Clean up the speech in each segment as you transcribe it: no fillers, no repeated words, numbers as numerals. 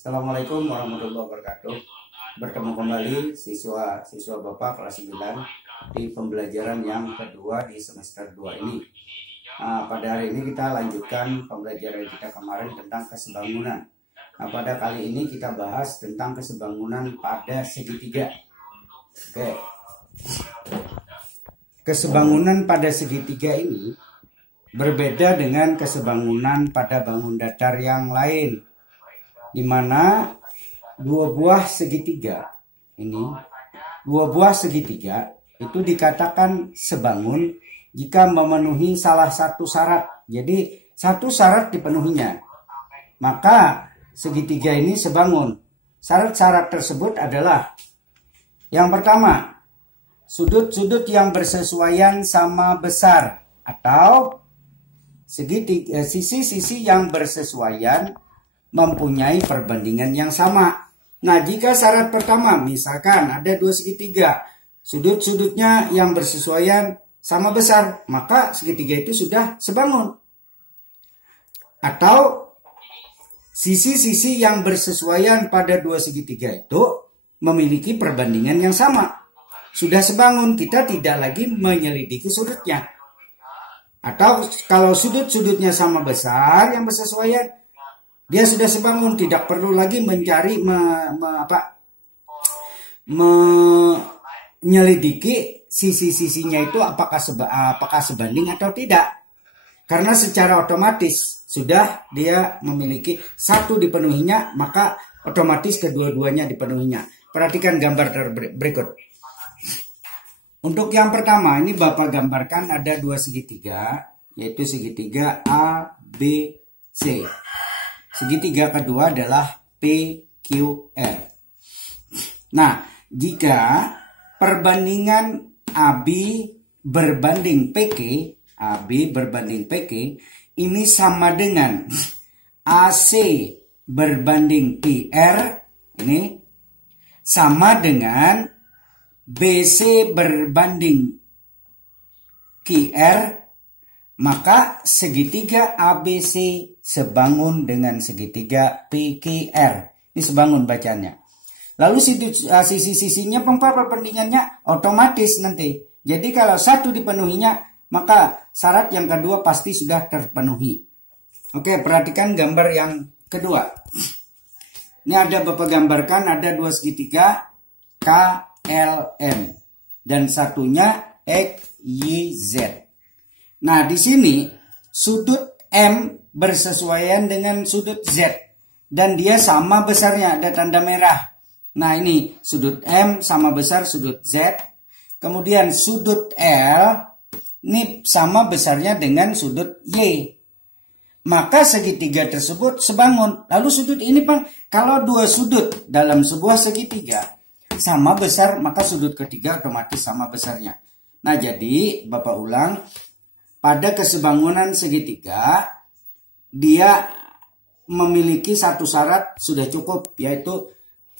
Assalamualaikum warahmatullahi wabarakatuh. Bertemu kembali siswa Bapak kelas 9 di pembelajaran yang kedua di semester 2 ini. Pada hari ini kita lanjutkan pembelajaran kita kemarin tentang kesebangunan. Pada kali ini kita bahas tentang kesebangunan pada segitiga. Oke. Kesebangunan pada segitiga ini berbeda dengan kesebangunan pada bangun datar yang lain, di mana dua buah segitiga itu dikatakan sebangun jika memenuhi salah satu syarat. Jadi satu syarat dipenuhinya, maka segitiga ini sebangun. Syarat-syarat tersebut adalah: yang pertama, sudut-sudut yang bersesuaian sama besar, atau sisi-sisi yang bersesuaian mempunyai perbandingan yang sama. Nah, jika syarat pertama, misalkan ada dua segitiga, sudut-sudutnya yang bersesuaian sama besar, maka segitiga itu sudah sebangun. Atau sisi-sisi yang bersesuaian pada dua segitiga itu memiliki perbandingan yang sama, sudah sebangun. Kita tidak lagi menyelidiki sudutnya. Atau kalau sudut-sudutnya sama besar yang bersesuaian, dia sudah sebangun, tidak perlu lagi mencari menyelidiki sisi-sisinya itu apakah sebanding atau tidak. Karena secara otomatis sudah dia memiliki satu dipenuhinya, maka otomatis kedua-duanya dipenuhinya. Perhatikan gambar berikut. Untuk yang pertama, ini Bapak gambarkan ada dua segitiga, yaitu segitiga A, B, C. Segitiga kedua adalah PQR. Nah, jika perbandingan AB berbanding PQ, ini sama dengan AC berbanding PR, ini sama dengan BC berbanding QR, maka segitiga ABC sebangun dengan segitiga PQR. Ini sebangun bacanya. Lalu sisi-sisinya perbandingannya otomatis nanti. Jadi kalau satu dipenuhinya, maka syarat yang kedua pasti sudah terpenuhi. Oke, perhatikan gambar yang kedua. Ini ada Bapak gambarkan ada dua segitiga KLM dan satunya XYZ. Nah, di sini sudut M bersesuaian dengan sudut Z dan dia sama besarnya, ada tanda merah. Nah, ini sudut M sama besar sudut Z. Kemudian sudut L ini sama besarnya dengan sudut Y. Maka segitiga tersebut sebangun. Lalu sudut ini, Pak, kalau dua sudut dalam sebuah segitiga sama besar, maka sudut ketiga otomatis sama besarnya. Nah, jadi Bapak ulang, pada kesebangunan segitiga dia memiliki satu syarat sudah cukup, yaitu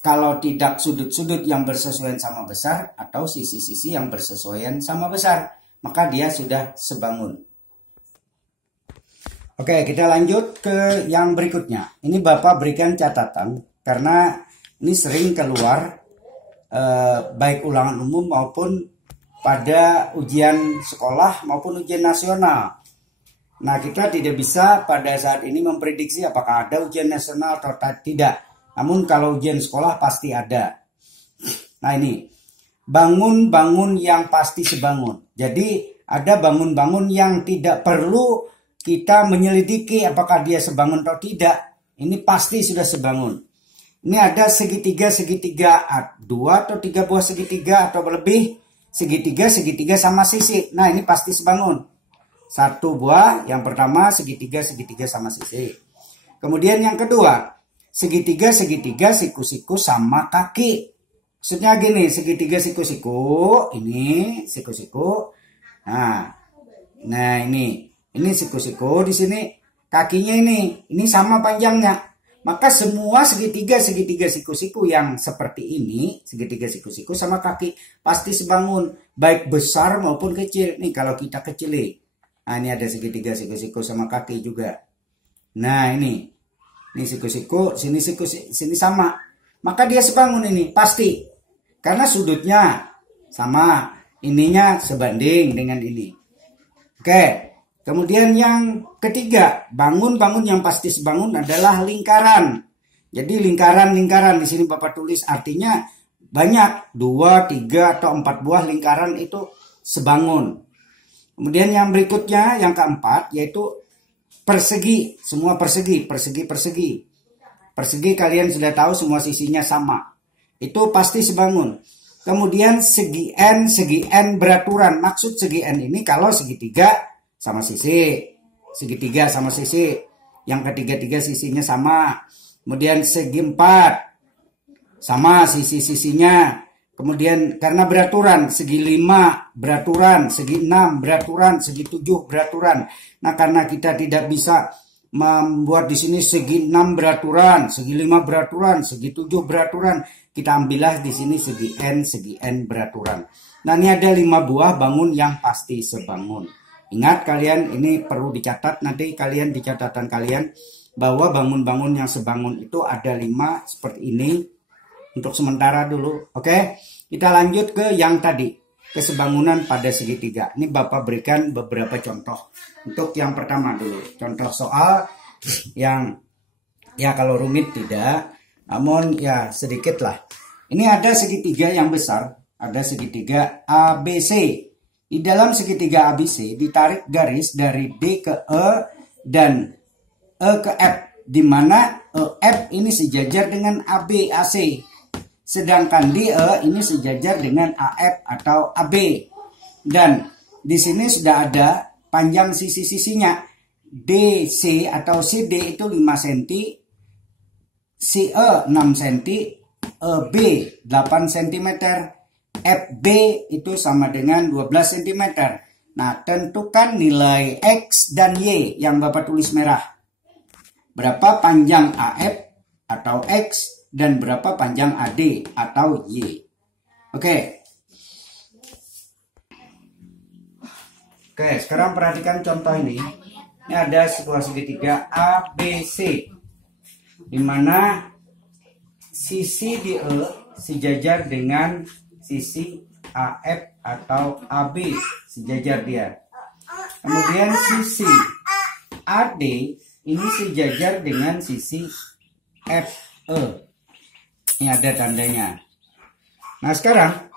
kalau tidak sudut-sudut yang bersesuaian sama besar atau sisi-sisi yang bersesuaian sama besar, maka dia sudah sebangun. Oke, kita lanjut ke yang berikutnya. Ini Bapak berikan catatan karena ini sering keluar baik ulangan umum maupun pada ujian sekolah maupun ujian nasional. Nah, kita tidak bisa pada saat ini memprediksi apakah ada ujian nasional atau tidak. Namun kalau ujian sekolah pasti ada. Nah, ini bangun-bangun yang pasti sebangun. Jadi ada bangun-bangun yang tidak perlu kita menyelidiki apakah dia sebangun atau tidak. Ini pasti sudah sebangun. Ini ada segitiga, dua atau tiga buah segitiga atau lebih. Segitiga sama sisi. Nah, ini pasti sebangun. Satu buah, yang pertama segitiga sama sisi. Kemudian yang kedua, segitiga siku-siku sama kaki. Maksudnya gini, segitiga siku-siku, ini siku-siku. Nah ini siku-siku, di sini kakinya ini sama panjangnya. Maka semua segitiga siku-siku yang seperti ini, segitiga siku-siku sama kaki pasti sebangun, baik besar maupun kecil. Nih kalau kita kecilin. Nah, ini ada segitiga siku-siku sama kaki juga. Nah, ini Ini siku-siku, sini siku, sini sama. Maka dia sebangun ini, pasti. Karena sudutnya sama, ininya sebanding dengan ini. Oke, kemudian yang ketiga, bangun-bangun yang pasti sebangun adalah lingkaran. Jadi lingkaran-lingkaran di sini Bapak tulis artinya banyak, 2, 3, atau 4 buah lingkaran itu sebangun. Kemudian yang berikutnya, yang keempat, yaitu persegi. Semua persegi, persegi. Persegi kalian sudah tahu semua sisinya sama. Itu pasti sebangun. Kemudian segi N beraturan. Maksud segi N ini kalau segitiga sama sisi. Segitiga sama sisi. Yang ketiga-tiga sisinya sama. Kemudian segi 4 sama sisi-sisinya. Kemudian karena beraturan, segi 5 beraturan, segi 6 beraturan, segi 7 beraturan. Nah, karena kita tidak bisa membuat di sini segi 6 beraturan, segi 5 beraturan, segi 7 beraturan, kita ambillah di sini segi N beraturan. Nah, ini ada 5 buah bangun yang pasti sebangun. Ingat kalian, ini perlu dicatat nanti kalian di catatan kalian bahwa bangun-bangun yang sebangun itu ada 5 seperti ini. Untuk sementara dulu, oke. Kita lanjut ke yang tadi, kesebangunan pada segitiga. Ini Bapak berikan beberapa contoh. Untuk yang pertama dulu, contoh soal yang ya kalau rumit tidak, namun ya sedikit lah. Ini ada segitiga yang besar, ada segitiga ABC. Di dalam segitiga ABC ditarik garis dari D ke E dan E ke F, di mana EF ini sejajar dengan AB AC. Sedangkan DE ini sejajar dengan AF atau AB. Dan di sini sudah ada panjang sisi-sisinya. DC atau CD itu 5 cm, CE 6 cm, EB 8 cm, FB itu sama dengan 12 cm. Nah, tentukan nilai X dan Y yang Bapak tulis merah. Berapa panjang AF atau X dan berapa panjang AD atau Y. Oke. Oke, sekarang perhatikan contoh ini. Ini ada sebuah segitiga ABC, di mana sisi DE sejajar dengan sisi AF atau AB, sejajar dia. Kemudian sisi AD ini sejajar dengan sisi FE. Ini ada tandanya. Nah, sekarang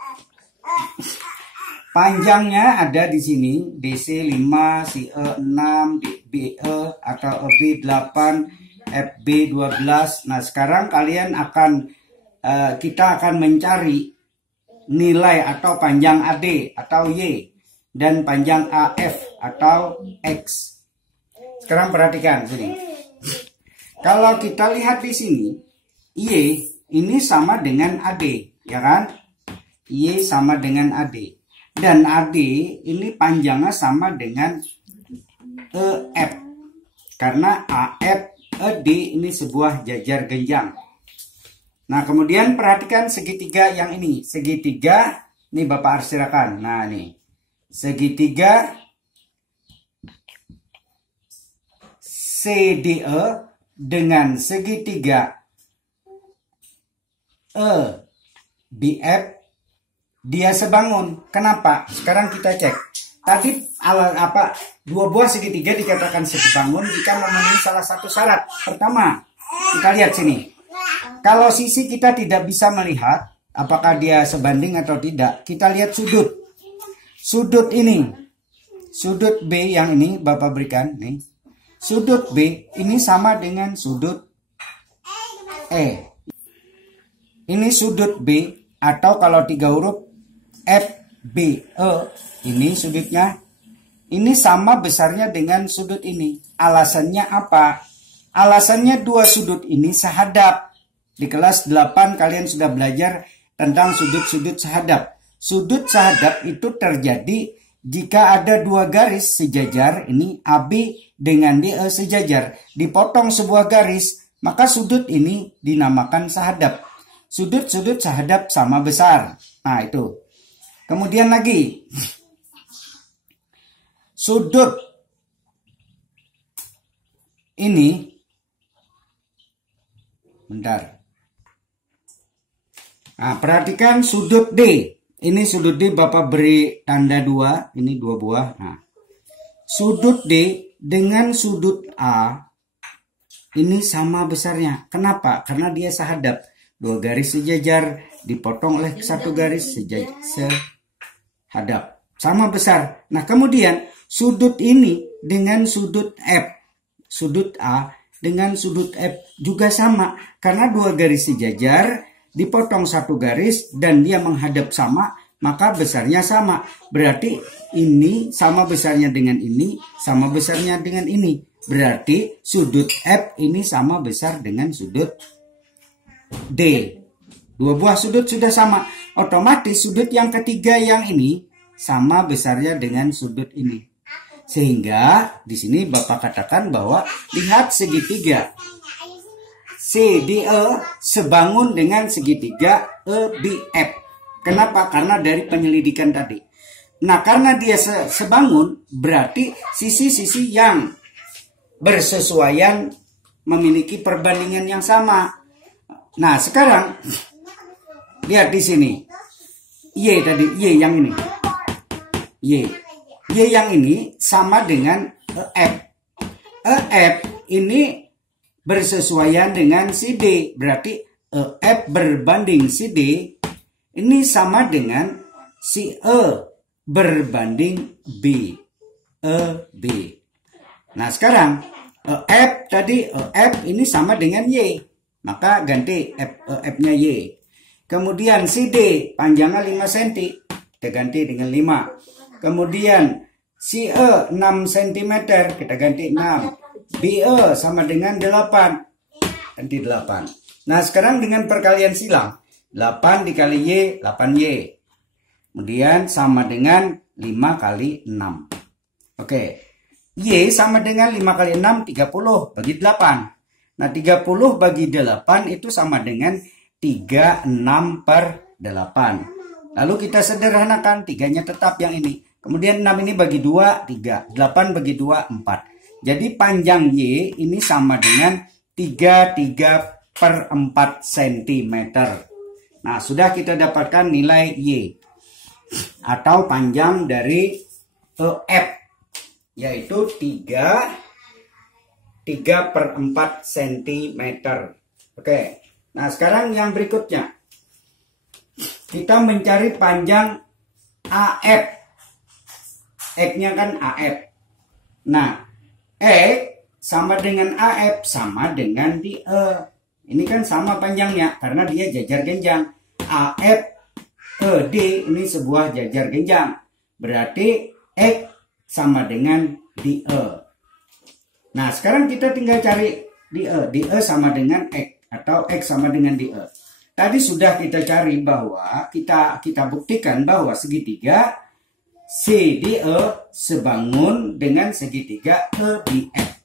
panjangnya ada di sini, DC 5, CE 6, BE atau EB 8, FB 12. Nah, sekarang kalian akan kita akan mencari nilai atau panjang AD atau Y dan panjang AF atau X. Sekarang perhatikan sini. Kalau kita lihat di sini, Y ini sama dengan AD, ya kan? Y sama dengan AD. Dan AD ini panjangnya sama dengan EF. Karena AF, ED ini sebuah jajar genjang. Nah, kemudian perhatikan segitiga yang ini. Segitiga, ini Bapak arsirakan. Nah, nih. Segitiga CDE dengan segitiga BF, dia sebangun. Kenapa? Sekarang kita cek. Tadi dua buah segitiga dikatakan sebangun jika memenuhi salah satu syarat. Pertama, kita lihat sini. Kalau sisi kita tidak bisa melihat apakah dia sebanding atau tidak, kita lihat sudut. Sudut ini, sudut B yang ini Bapak berikan nih. Sudut B ini sama dengan sudut E. Ini sudut B, atau kalau 3 huruf FBE, ini sudutnya. Ini sama besarnya dengan sudut ini. Alasannya apa? Alasannya dua sudut ini sehadap. Di kelas 8 kalian sudah belajar tentang sudut-sudut sehadap. Sudut sehadap itu terjadi jika ada dua garis sejajar, ini AB dengan DE sejajar. Dipotong sebuah garis, maka sudut ini dinamakan sehadap. Sudut-sudut sehadap sama besar. Nah, itu. Kemudian lagi. Sudut ini Bentar. Nah, perhatikan sudut D. Ini sudut D Bapak beri tanda 2. Ini 2 buah. Nah, sudut D dengan sudut A ini sama besarnya. Kenapa? Karena dia sehadap. 2 garis sejajar dipotong oleh 1 garis sehadap. Sama besar. Nah, kemudian sudut ini dengan sudut F. Sudut A dengan sudut F juga sama. Karena 2 garis sejajar dipotong 1 garis dan dia menghadap sama, maka besarnya sama. Berarti ini sama besarnya dengan ini, sama besarnya dengan ini. Berarti sudut F ini sama besar dengan sudut D. 2 buah sudut sudah sama. Otomatis sudut yang ketiga yang ini sama besarnya dengan sudut ini. Sehingga di sini Bapak katakan bahwa lihat segitiga CDE sebangun dengan segitiga EBF. Kenapa? Karena dari penyelidikan tadi. Nah, karena dia sebangun, berarti sisi-sisi yang bersesuaian memiliki perbandingan yang sama. Nah, sekarang lihat di sini. Y tadi, Y yang ini. Y yang ini sama dengan EF. EF ini bersesuaian dengan si D. Berarti EF berbanding si D ini sama dengan si E berbanding B. EB. Nah, sekarang EF tadi EF ini sama dengan Y. Maka ganti F-nya Y. Kemudian si D panjangnya 5 cm. Kita ganti dengan 5. Kemudian si E 6 cm. Kita ganti 6. BE sama dengan 8. Ganti 8. Nah, sekarang dengan perkalian silang. 8 dikali Y, 8Y. Kemudian sama dengan 5 kali 6. Oke. Y sama dengan 5 kali 6, 30. Bagi 8. Nah, 30 bagi 8 itu sama dengan 36 per 8. Lalu kita sederhanakan, 3-nya tetap yang ini. Kemudian 6 ini bagi 2, 3. 8 bagi 2, 4. Jadi panjang Y ini sama dengan 33 per 4 cm. Nah, sudah kita dapatkan nilai Y. Atau panjang dari EF. Yaitu 3 per 4 cm. Oke. Nah, sekarang yang berikutnya. Kita mencari panjang AF. X-nya kan AF. Nah, X sama dengan AF sama dengan di E. Ini kan sama panjangnya karena dia jajar genjang. AF ED ini sebuah jajar genjang. Berarti X sama dengan di E. Nah, sekarang kita tinggal cari di E. Di E sama dengan X atau X sama dengan di E. Tadi sudah kita cari bahwa kita buktikan bahwa segitiga CDE sebangun dengan segitiga EBF.